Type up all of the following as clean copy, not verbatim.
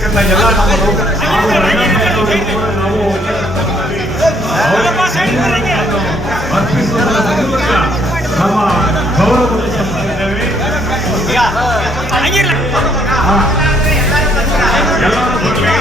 ಮಾಡಿರ್ತಕ್ಕಂಥ ಎಲ್ಲ ನಮ್ಮ ನಾವು ಅರ್ಪಿಸುವುದರ ಮೂಲಕ ನಮ್ಮ ಗೌರವವನ್ನು ಸಲ್ಲಿಸಿದ್ದೇವೆ. ಎಲ್ಲರೂ ಬರಲಿ.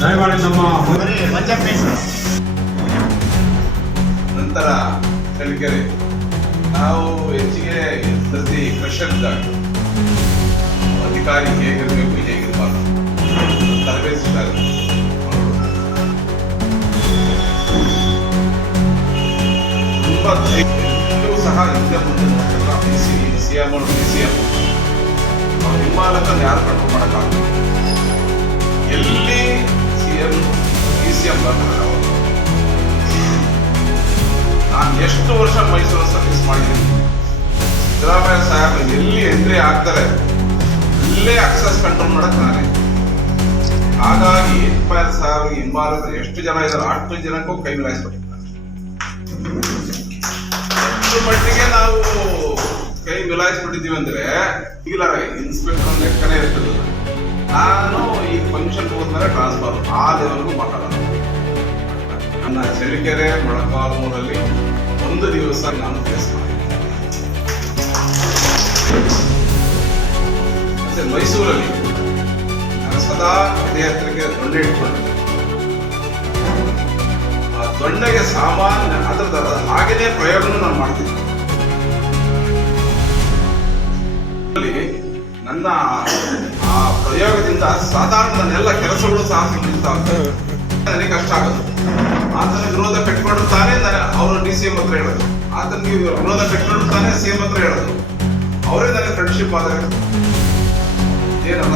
ದಯಮಾಡಿ ನಮ್ಮ ನಂತರ ಚಳ್ಳಕೆರೆ ನಾವು ಹೆಚ್ಚಿಗೆ ಪ್ರತಿ ಕ್ರಷರ್ದಾಗ ಅಧಿಕಾರಿ ಹೇಗಿರಬೇಕು ಹೇಗಿರಬಾರ್ದು ತರಬೇತಿ ತುಂಬಾ ಸಹ ಹಿಂದೆ ಮುಂದೆ ಸಿಎಂ ಹಿಂಮಾಲಕ ಯಾರು ಕಂಟ್ರೋಲ್ ಮಾಡೋಕ್ಕಾಗಲ್ಲ. ಎಲ್ಲಿ ಸಿಎಂ ಬರ್ತಾರೆ. ನಾನು ಎಷ್ಟು ವರ್ಷ ಮೈಸೂರು ಸರ್ವಿಸ್ ಮಾಡಿದ್ದೀನಿ. ಸಿದ್ದರಾಮಯ್ಯ ಸಾಹೇಬ್ ಎಲ್ಲಿ ಎಂಟ್ರಿ ಆಗ್ತಾರೆ ಅಲ್ಲೇ ಅಕ್ಸೆಸ್ ಕಂಟ್ರೋಲ್ ಮಾಡಕ್ ನಾನೇ. ಹಾಗಾಗಿ ಎಂಪೈರ್ ಸಾಹೇಬ್ ಹಿಂಬಾಲಕ ಎಷ್ಟು ಜನ ಇದ್ದಾರೆ ಅಷ್ಟು ಜನಕ್ಕೂ ಕೈ ಮಿಲಾಯಿಸ್ಬಿಟ್ಟಿದ್ದಾರೆ. ಎಷ್ಟು ಮಟ್ಟಿಗೆ ನಾವು ಕೈ ಮಿಲಾಯಿಸ್ಬಿಟ್ಟಿದ್ದೀವಿ ಅಂದ್ರೆ ಈಗ ಇನ್ಸ್ಪೆಕ್ಟರ್ ಲೆಕ್ಕನೇ ಇರ್ತದೆ. ನಾನು ಈ ಫಂಕ್ಷನ್ ಹೋದ್ಮೇಲೆ ಟ್ರಾನ್ಸ್ಫರ್ ಆ ಲೆವೆಲ್ಗೂ ಮಾತಾಡೋಣ. ನನ್ನ ಚಳ್ಳಕೆರೆ ಮೊಳಕಾಲ್ಮೂರಲ್ಲಿ ಒಂದು ದಿವಸ ನಾನು ಫೇಸ್ ಮಾಡಿದ್ದೆ. ಮತ್ತೆ ಮೈಸೂರಲ್ಲಿ ನಾನು ಸದಾ ಎದೆ ಹತ್ತಿರಕ್ಕೆ ದೊಣ್ಣೆ ಇಟ್ಕೊಂಡಿದ್ದೆ. ಆ ದೊಣ್ಣೆಗೆ ಸಾಮಾನ್ಯ ಅದ್ರದ ಹಾಗೇನೆ ಪ್ರಯೋಗನೂ ನಾನು ಮಾಡ್ತಿದ್ದೆ. ನನ್ನ ಆ ಪ್ರಯೋಗದಿಂದ ಸಾಧಾರಣ ನನ್ನೆಲ್ಲ ಕೆಲಸಗಳು ಸಹ ನನಗೆ ಕಷ್ಟ ಆಗೋದು. ಆತನಿಗೆ ವಿರೋಧ ಕಟ್ಕೊಂಡಿರ್ತಾನೆ ಅವರು DCM ಹತ್ರ ಹೇಳೋದು, ಆತನಿಗೆ ವಿರೋಧ ಕಟ್ಕೊಂಡಿರ್ತಾನೆ CM ಹತ್ರ ಹೇಳೋದು. ಅವರೇ ನನಗೆ ಫ್ರೆಂಡ್ಶಿಪ್ ಆದಾಗ ಏನಲ್ಲ